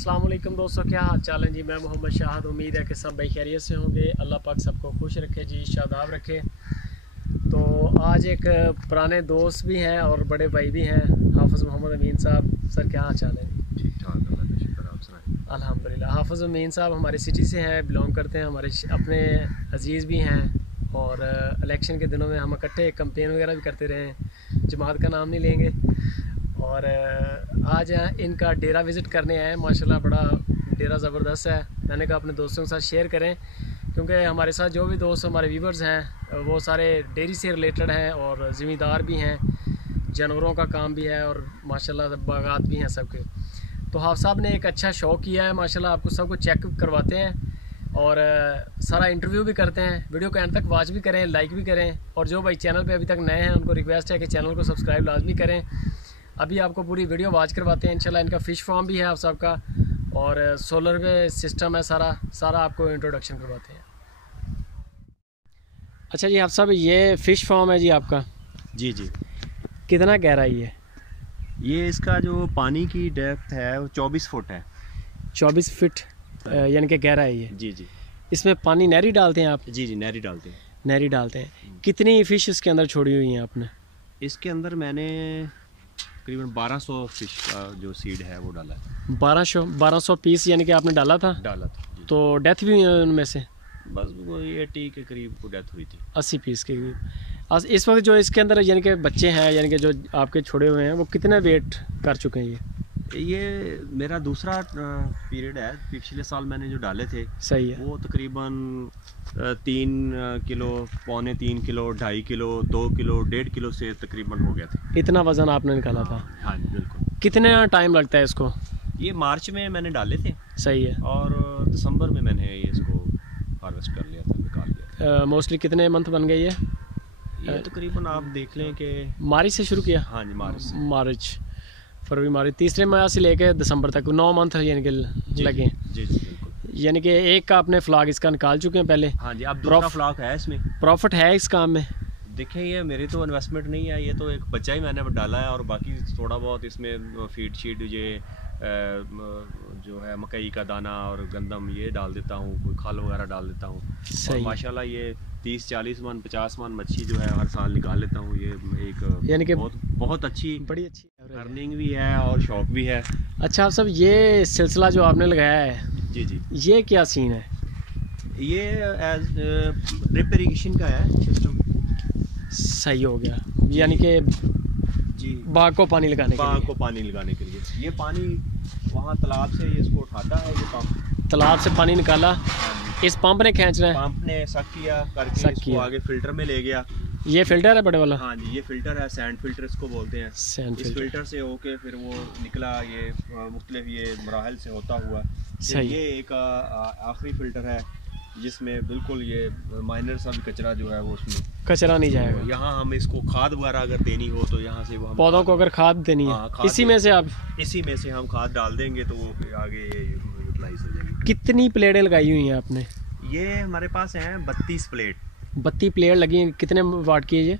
अस्सलाम वालेकुम दोस्तों, क्या हाल चाल है जी। मैं मोहम्मद शाहद। उम्मीद है कि सब भाई खैरियत से होंगे। अल्लाह पाक सबको खुश रखे जी, शादाब रखे। तो आज एक पुराने दोस्त भी हैं और बड़े भाई भी हैं, हाफिज़ मोहम्मद अमीन साहब। सर क्या हाल चाल है जी? ठीक ठाक, अल्लाह का शुक्र, आप सुनाएं। अल्हम्दुलिल्लाह। हाफिज़ अमीन साहब हमारी सिटी से हैं, बिलोंग करते हैं, हमारे अपने अजीज़ भी हैं। और इलेक्शन के दिनों में हम इकट्ठे कैंपेन वगैरह भी करते रहे हैं, जमात का नाम नहीं लेंगे। और आज इनका डेरा विज़िट करने आए हैं। माशाल्लाह बड़ा डेरा ज़बरदस्त है। मैंने कहा अपने दोस्तों के साथ शेयर करें, क्योंकि हमारे साथ जो भी दोस्त हमारे व्यूवर्स हैं वो सारे डेयरी से रिलेटेड हैं और ज़मींदार भी हैं, जानवरों का काम भी है और माशाल्लाह बागात भी हैं सबके। तो हाफ साहब ने एक अच्छा शो किया है माशाल्लाह। आपको सबको चेक करवाते हैं और सारा इंटरव्यू भी करते हैं। वीडियो को एंड तक वॉच भी करें, लाइक भी करें। और जो भाई चैनल पे अभी तक नए हैं उनको रिक्वेस्ट है कि चैनल को सब्सक्राइब लाजमी करें। अभी आपको पूरी वीडियो वॉच करवाते हैं इंशाल्लाह। इनका फ़िश फार्म भी है आप सबका, और सोलर पे सिस्टम है, सारा आपको इंट्रोडक्शन करवाते हैं। अच्छा जी, आप साहब ये फ़िश फार्म है जी आपका? जी जी, कितना गहराई है? ये इसका जो पानी की डेप्थ है वो 24 फुट है। 24 फीट यानी कि गहरा है ये? जी जी। इसमें पानी नहरी डालते हैं आप? जी जी, नहरी डालते हैं। नहरी डालते हैं। कितनी फ़िश इसके अंदर छोड़ी हुई हैं आपने? इसके अंदर मैंने तकरीबन 1200 फिश का जो सीड है वो डाला है। 1200 पीस यानी कि आपने डाला था? डाला था जी। तो डेथ भी हुई है उनमें से? बस वो 80 के करीब को डेथ हुई थी। 80 पीस के करीब। आज इस वक्त जो इसके अंदर यानी कि बच्चे हैं, यानी कि जो आपके छोड़े हुए हैं, वो कितने वेट कर चुके हैं? ये मेरा दूसरा पीरियड है। पिछले साल मैंने जो डाले थे, सही है, वो तकरीबन 3 किलो, पौने 3 किलो, 2.5 किलो, 2 किलो, 1.5 किलो से तकरीबन हो गया था। इतना वज़न आपने निकाला था? हाँ जी बिल्कुल। कितने टाइम लगता है इसको? ये मार्च में मैंने डाले थे। सही है। और दिसंबर में मैंने ये इसको हार्वेस्ट कर लिया था, निकाल लिया था। मोस्टली कितने मंथ बन गई है ये तकरीबन आप देख लें कि मार्च से शुरू किया? हाँ जी, मार्च से। मार्च, फरवरी, मार्च, तीसरे माह से लेके दिसंबर तक 9 मंथ यानी कि लगे। जी जी बिल्कुल। यानी कि एक का आपने फ्लॉग इसका निकाल चुके हैं पहले? हाँ जी, अब दूसरा फ्लॉक है इसमें। प्रॉफिट है इस काम में? देखें, ये मेरी तो इन्वेस्टमेंट नहीं है, ये तो एक बच्चा ही मैंने डाला है। और बाकी थोड़ा बहुत इसमें फीड शीड, ये जो है मकई का दाना और गंदम ये डाल देता हूँ, कोई खल वगैरह डाल देता हूँ। और माशाल्लाह ये 30-40 मन 50 मन मच्छी जो है हर साल निकाल लेता हूँ। ये एक यानी कि बहुत अच्छी, बड़ी अच्छी अर्निंग भी है और शौक भी है। अच्छा, आप सब ये सिलसिला जो आपने लगाया है, जी जी, ये क्या सीन है? ये एज ड्रिप इरिगेशन का है सिस्टम। सही हो गया, यानी कि जी, बाग को पानी लगाने के बाग लिए। को पानी लगाने के लिए ये पानी वहाँ तालाब से ये इसको उठाता है, ये पंप। तालाब से पानी निकाला, इस पंप ने खींचना है? पंप ने सक किया करके सक इसको किया। आगे फिल्टर में ले गया। ये फिल्टर है बड़े वाला? हाँ जी, ये फिल्टर है, सैंड फिल्टर इसको बोलते हैं। सैंड इस फिल्टर। फिल्टर से होके फिर वो निकला, ये मुख्तलिफ ये मराहल से होता हुआ। सही। ये एक आखिरी फिल्टर है जिसमें बिल्कुल ये माइनर सा भी कचरा जो है वो उसमें कचरा नहीं जाएगा। यहाँ हम इसको खाद वगैरह अगर देनी हो तो यहाँ से वो हम पौधों को अगर खाद देनी है, हाँ, खाद इसी में से आप? इसी में से हम खाद डाल देंगे तो वो आगे यूटिलाइज हो जाएगी। कितनी प्लेटें लगाई हुई हैं आपने? ये हमारे पास हैं 32 प्लेट। 32 प्लेट लगी हैं। कितने वाट की है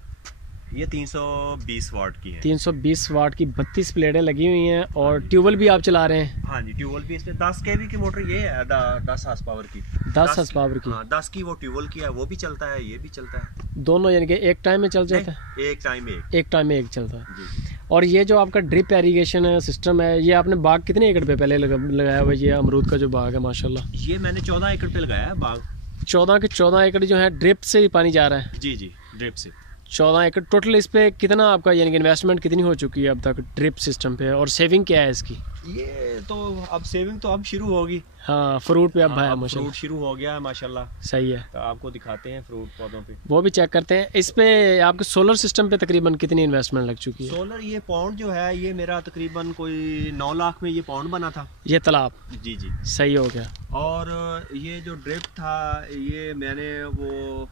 ये 320 वाट की है। 320 वाट की 32 प्लेटें लगी हुई हैं। और ट्यूबवेल भी आप चला रहे हैं? हाँ जी, ट्यूबवेल भी इसमें 10 kV की मोटर, ये है 10 हार्स पावर की। 10 हार्स पावर की? हाँ, 10 की वो ट्यूबवेल की है, वो भी चलता है, ये भी चलता है। दोनों यानी कि एक टाइम में चल जाता है? एक टाइम में एक टाइम में एक चलता है जी। और ये जो आपका ड्रिप इरिगेशन सिस्टम है, ये आपने बाग कितने एकड़ पे पहले लगाया हुआ? ये अमरूद का जो बाग है माशाल्लाह, ये मैंने 14 एकड़ पे लगाया है बाग। 14 के 14 एकड़ जो है ड्रिप से ही पानी जा रहा है? जी जी, ड्रिप से 14 एकड़ टोटल। इस पे कितना आपका यानी कि इन्वेस्टमेंट कितनी हो चुकी है अब तक ड्रिप सिस्टम पे, और सेविंग क्या है इसकी? ये तो अब सेविंग तो अब शुरू होगी। हाँ, फ्रूट पे अब है माशाल्लाह। फ्रूट शुरू हो गया है माशाल्लाह। सही है, तो आपको दिखाते हैं फ्रूट पौधों पे, वो भी चेक करते हैं। इस पे आपके सोलर सिस्टम पे तकरीबन कितनी इन्वेस्टमेंट लग चुकी है? सोलर ये पौंड जो है ये मेरा तकरीबन कोई 9 लाख में ये पौंड बना था। ये तालाब? जी जी, सही हो गया। और ये जो ड्रिप था ये मैंने वो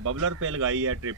बबलर पे लगाई है ड्रिप,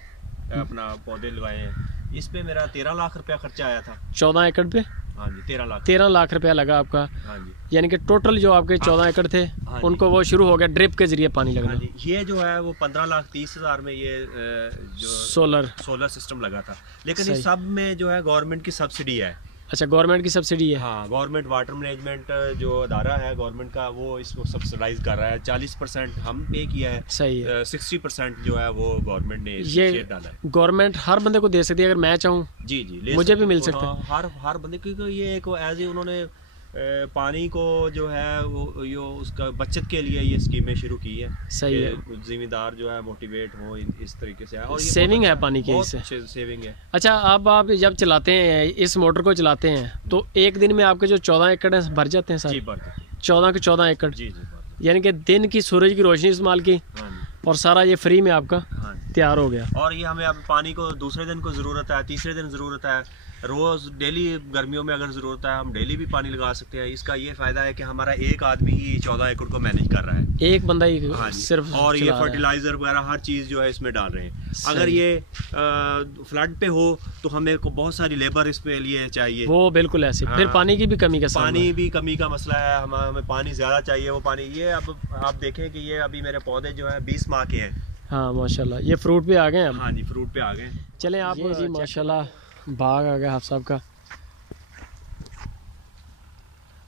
अपना पौधे लगाए हैं। इस पे मेरा 13 लाख रुपया खर्चा आया था। 14 एकड़ पे? हाँ जी, 13 लाख रुपया लगा आपका। हाँ जी, यानी कि टोटल जो आपके 14 एकड़ थे हाँ उनको वो शुरू हो गया ड्रिप के जरिए पानी लगना। हाँ जी। ये जो है वो 15,30,000 में ये जो सोलर सिस्टम लगा था। लेकिन सही। इस सब में जो है गवर्नमेंट की सब्सिडी है। अच्छा, गवर्नमेंट की सब्सिडी है। हाँ, गवर्नमेंट वाटर मैनेजमेंट जो अदारा है गवर्नमेंट का, वो इसको सब्सिडाइज कर रहा है। 40% हम पे किया है, सही है। 60% जो है वो गवर्नमेंट ने ये शेयर डाला है। गवर्नमेंट हर बंदे को दे सकती है अगर मैं चाहूँ? जी मुझे भी मिल सकता है। हर बंदे, क्योंकि ये एक एज ए उन्होंने पानी को जो है वो यो उसका बचत के लिए ये स्कीमें शुरू की है। सही है। जिम्मेदार जो है मोटिवेट हो इस तरीके से, और ये सेविंग है अच्छा, पानी की, बहुत इससे सेविंग है। अच्छा, अब आप जब चलाते हैं इस मोटर को चलाते हैं तो एक दिन में आपके जो 14 एकड़ है भर जाते हैं जी, सारे? भर जाते हैं। 14 के 14 एकड़, जी जी, यानी कि दिन की सूरज की रोशनी इस्तेमाल की हाँ जी, और सारा ये फ्री में आपका हाँ जी। तैयार हो गया। और ये हमें अब पानी को दूसरे दिन को ज़रूरत है, तीसरे दिन ज़रूरत है, रोज़ डेली गर्मियों में अगर ज़रूरत है हम डेली भी पानी लगा सकते हैं। इसका ये फ़ायदा है कि हमारा एक आदमी ही 14 एकड़ को मैनेज कर रहा है, एक बंदा ही हाँ जी। सिर्फ और ये चला रहा है। फर्टिलाइज़र वगैरह हर चीज़ जो है इसमें डाल रहे हैं। सही। अगर ये फ्लड पे हो तो हमें को बहुत सारी लेबर इसके लिए चाहिए, वो बिल्कुल ऐसे। फिर हाँ। पानी की भी कमी का सामना पानी है। भी कमी का मसला है, हमें पानी ज़्यादा चाहिए। वो पानी ये अब आप देखें कि ये अभी मेरे पौधे जो है 20 माह के हैं। हाँ माशाल्लाह, ये फ्रूट पे आ गए अब। हाँ जी, फ्रूट पे आ गए। चलें आप जी माशाल्लाह बाग आ गया आप साहब का।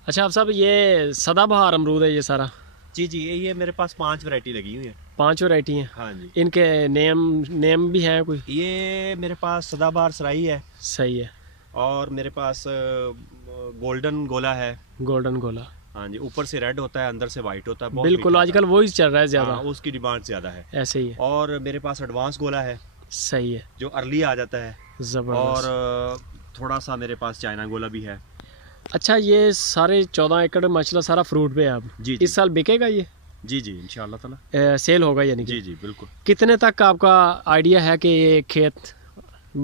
अच्छा आप साहब, ये सदाबहार अमरूद है ये सारा? जी जी, ये मेरे पास 5 वैरायटी लगी हुई है। 5 वैरायटी हैं? हाँ जी। इनके नेम भी हैं कोई? ये मेरे पास सदाबहार सराई है। सही है। और मेरे पास गोल्डन गोला है। गोल्डन गोला, हाँ जी, ऊपर से रेड होता है, अंदर से वाइट होता है। बहुत बिल्कुल, मीठा आजकल वही चल रहा है होता है। ज़्यादा। हाँ, उसकी डिमांड ज़्यादा है। ऐसे ही है। और मेरे पास एडवांस गोला है सही है, जो अर्ली आ जाता है। ज़बरदस्त। और थोड़ा सा मेरे पास चाइना गोला भी है। अच्छा, ये सारे 14 एकड़ माशाल्लाह सारा फ्रूट पे है अब? जी जी। इस साल बिकेगा ये? जी जी, इंशाल्लाह ताला सेल होगा यानी कि? जी जी बिल्कुल। कितने तक का आपका आइडिया है कि ये खेत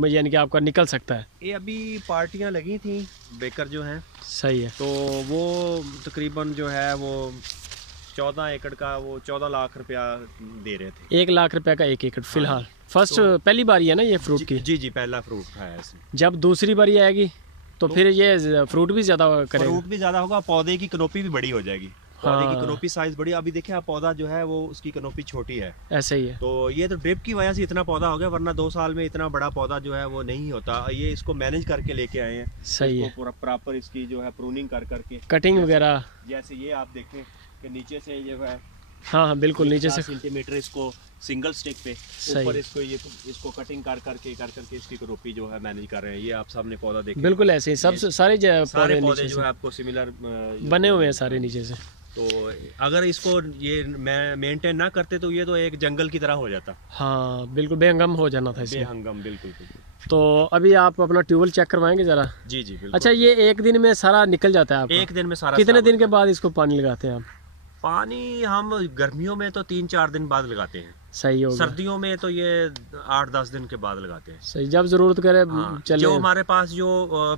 यानी कि आपका निकल सकता है? ये अभी पार्टियां लगी थी बेकर जो हैं, सही है। तो वो तकरीबन जो है वो 14 एकड़ का वो 14 लाख रुपया दे रहे थे। 1 लाख रुपए का 1 एकड़ फिलहाल? फर्स्ट तो पहली बारी है ना ये फ्रूट की? जी जी, पहला फ्रूट है ऐसे। जब दूसरी बारी आएगी तो फिर ये फ्रूट भी ज़्यादा करेगा? फ्रूट भी ज़्यादा होगा, पौधे की कनोपी भी बड़ी हो जाएगी। पौधे की हाँ। कनोपी साइज बड़ी। अभी देखिए आप, पौधा जो है वो उसकी कनोपी छोटी है। ऐसे ही है। तो ये तो ड्रिप की वजह से इतना पौधा हो गया, वरना 2 साल में इतना बड़ा पौधा जो है वो नहीं होता। ये इसको मैनेज करके लेके आए हैं। सही है। इसको पूरा प्रॉपर इसकी जो है प्रूनिंग कर करके, कटिंग वगैरह? जैसे ये आप देखें कि नीचे से ये है हाँ हाँ बिल्कुल, नीचे से। 50 सेंटीमीटर इसको सिंगल स्टिक पे, सही। ऊपर इसको कटिंग कर करके इसकी कनोपी जो है मैनेज कर रहे हैं। ये आप सामने पौधा देखें, बिल्कुल ऐसे ही सब सारे सारे पौधे पौधे नीचे जो है से आपको सिमिलर बने हुए हैं सारे नीचे से। तो अगर इसको ये मेंटेन ना करते तो ये तो एक जंगल की तरह हो जाता। हाँ बिल्कुल, बेहंगम हो जाना था इसमें। बेहंगम, बिल्कुल बिल्कुल। तो अभी आप अपना ट्यूबवेल चेक करवाएंगे ज़रा? जी जी बिल्कुल। अच्छा, ये एक दिन में सारा निकल जाता है आपका? एक दिन में सारा। कितने दिन के बाद इसको पानी लगाते हैं आप? पानी हम गर्मियों में तो 3-4 दिन बाद लगाते हैं। सही होगा। सर्दियों में तो ये 8-10 दिन के बाद लगाते हैं। सही, जब ज़रूरत करे हाँ, चले। जो हमारे पास जो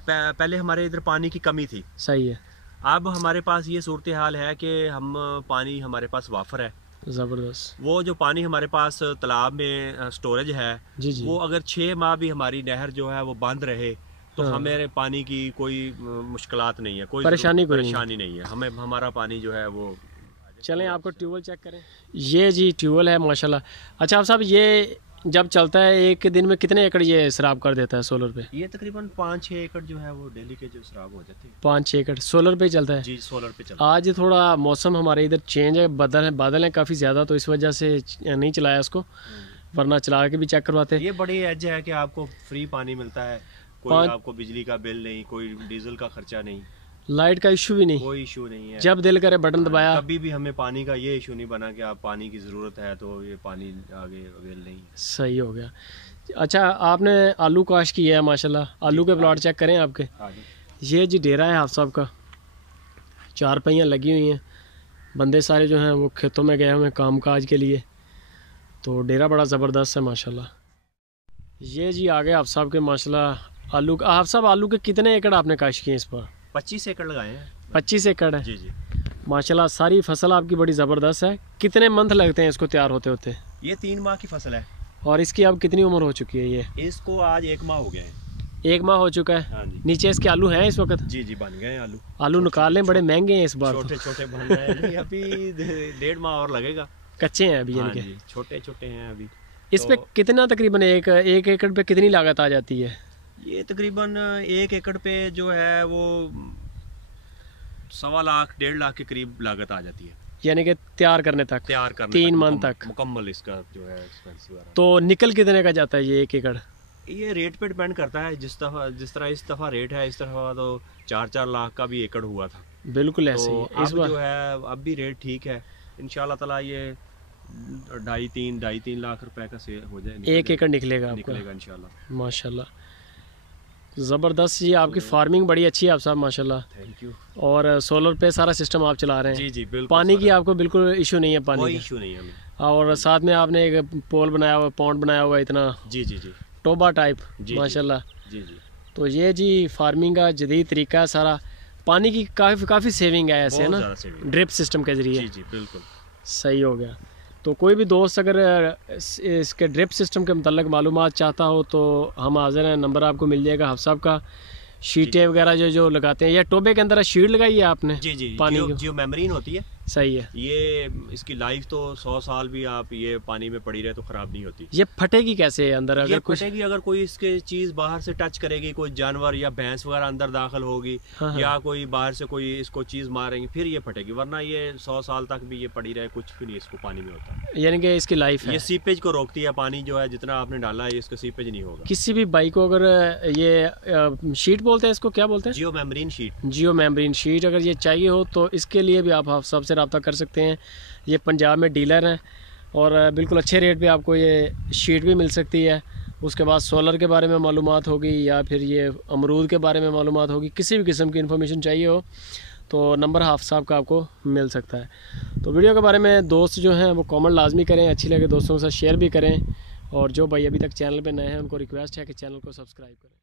पहले हमारे इधर पानी की कमी थी, सही है। अब हमारे पास ये सूरत हाल है कि हम पानी हमारे पास वाफर है। ज़बरदस्त। वो जो पानी हमारे पास तालाब में स्टोरेज है, जी जी। वो अगर 6 माह भी हमारी नहर जो है वो बंद रहे तो हाँ। हमें पानी की कोई मुश्किलात नहीं है, कोई परेशानी नहीं है। हमें हमारा पानी जो है वो। चलें आपको ट्यूबवेल चेक करें। ये जी ट्यूबवेल है माशाल्लाह। अच्छा आप साहब, ये जब चलता है एक दिन में कितने एकड़ ये शराब कर देता है सोलर पे? ये तकरीबन 5-6 एकड़ जो है वो डेली के जो शराब हो जाते हैं। 5-6 एकड़ सोलर पे चलता है? जी, सोलर पे चलता है। आज थोड़ा मौसम हमारे इधर चेंज है, बादल हैं काफ़ी ज़्यादा, तो इस वजह से नहीं चलाया इसको, वरना चला के भी चेक करवाते। ये बड़ी एज है कि आपको फ्री पानी मिलता है, कोई आपको बिजली का बिल नहीं, कोई डीजल का खर्चा नहीं, लाइट का इशू भी नहीं, कोई इशू नहीं है। जब दिल करे बटन दबाया। कभी भी हमें पानी का ये इशू नहीं बना कि आप पानी की ज़रूरत है तो ये पानी आगे अवेल नहीं है। सही हो गया। अच्छा, आपने आलू काश किया है माशाल्लाह, आलू के प्लॉट चेक करें आपके। ये जी डेरा है आप साहब का, 4 पहियाँ लगी हुई हैं, बंदे सारे जो हैं वो खेतों में गए हुए हैं काम काज के लिए, तो डेरा बड़ा ज़बरदस्त है माशाल्लाह। ये जी आ गए आप साहब के माशाल्लाह आलू। आप साहब, आलू के कितने एकड़ आपने काश किए इस पर? 25 एकड़ लगाए हैं। 25 एकड़ है? जी जी माशाल्लाह, सारी फसल आपकी बड़ी ज़बरदस्त है। कितने मंथ लगते हैं इसको तैयार होते होते? ये 3 माह की फसल है। और इसकी अब कितनी उम्र हो चुकी है ये? इसको आज 1 माह हो गया है। 1 माह हो चुका है। हाँ जी। नीचे इसके आलू हैं इस वक्त? जी जी, बन गए हैं आलू। आलू निकाल लें, बड़े महंगे हैं इस बार। छोटे छोटे बन रहे हैं, अभी 1.5 माह और लगेगा। कच्चे हैं अभी हाँ यानी कि? जी, छोटे छोटे हैं अभी। इस पे कितना तकरीबन एक एकड़ पे कितनी लागत आ जाती है? ये तकरीबन 1 एकड़ पे जो है वो 1.25 लाख 1.5 लाख के करीब लागत आ जाती है, यानी कि तैयार करने तक, 3 मंथ तक मुकम्मल इसका जो है एक्सपेंस वगैरह। तो निकल कितने का जाता है ये 1 एकड़? ये रेट पे डिपेंड करता है, जिस तरह इस दफ़ा रेट है, इस तरह तो 4-4 लाख का भी एकड़ हुआ था। बिल्कुल ऐसे तो ही इस अब बार जो है अब भी रेट ठीक है, इंशाल्लाह ताला ये 2.5-3 लाख रुपए का सेल हो जाए, 1 एकड़ निकलेगा आपका इंशाल्लाह। माशाल्लाह, ज़बरदस्त जी। आपकी फार्मिंग बड़ी अच्छी है आप साहब माशाल्लाह। Thank you. और सोलर पे सारा सिस्टम आप चला रहे हैं? जी जी बिल्कुल। पानी की आपको बिल्कुल इशू नहीं है? पानी कोई का इशू नहीं है हमें। और साथ में आपने एक पोल बनाया हुआ, पॉन्ड बनाया हुआ इतना, जी जी जी, टोबा टाइप माशाल्लाह। माशाल्लाह। जी जी, तो ये जी फार्मिंग का जदीद तरीका है सारा। पानी की काफ़ी सेविंग है ऐसे, है ना, ड्रिप सिस्टम के ज़रिए। जी जी बिल्कुल सही हो गया। तो कोई भी दोस्त अगर इसके ड्रिप सिस्टम के मतलब मालूमात चाहता हो तो हम हाजिर हैं, नंबर आपको मिल जाएगा हाफ़ साहब का। शीटें वगैरह जो लगाते हैं, या टोबे के अंदर शीट लगाई है आपने? जी जी, पानी जियो मेम्ब्रेन होती है। सही है। ये इसकी लाइफ तो 100 साल भी आप ये पानी में पड़ी रहे तो ख़राब नहीं होती। ये फटेगी कैसे अंदर? अगर फटेगी अगर कोई इसके चीज़ बाहर से टच करेगी, कोई जानवर या भैंस वगैरह अंदर दाखिल होगी, हाँ। या कोई बाहर से कोई इसको चीज़ मारेंगे, फिर ये फटेगी, वरना ये 100 साल तक भी ये पड़ी रहे, कुछ भी नहीं इसको पानी में होता। यानी कि इसकी लाइफ है। ये सीपेज को रोकती है, पानी जो है जितना आपने डाला है इसका सीपेज नहीं होगा। किसी भी बाइक को अगर ये शीट बोलते हैं, इसको क्या बोलते हैं? जियो मेम्ब्रेन शीट। जियो मेम्ब्रेन शीट अगर ये चाहिए हो तो इसके लिए भी आप सबसे रब्ता कर सकते हैं। ये पंजाब में डीलर हैं और बिल्कुल अच्छे रेट पे आपको ये शीट भी मिल सकती है। उसके बाद सोलर के बारे में मालूमात होगी, या फिर ये अमरूद के बारे में मालूमात होगी, किसी भी किस्म की इन्फॉर्मेशन चाहिए हो तो नंबर हाफ़ साहब का आपको मिल सकता है। तो वीडियो के बारे में दोस्त जो हैं वो कमेंट लाजमी करें, अच्छी लगे दोस्तों के साथ शेयर भी करें, और जो भाई अभी तक चैनल पे नए हैं उनको रिक्वेस्ट है कि चैनल को सब्सक्राइब करें।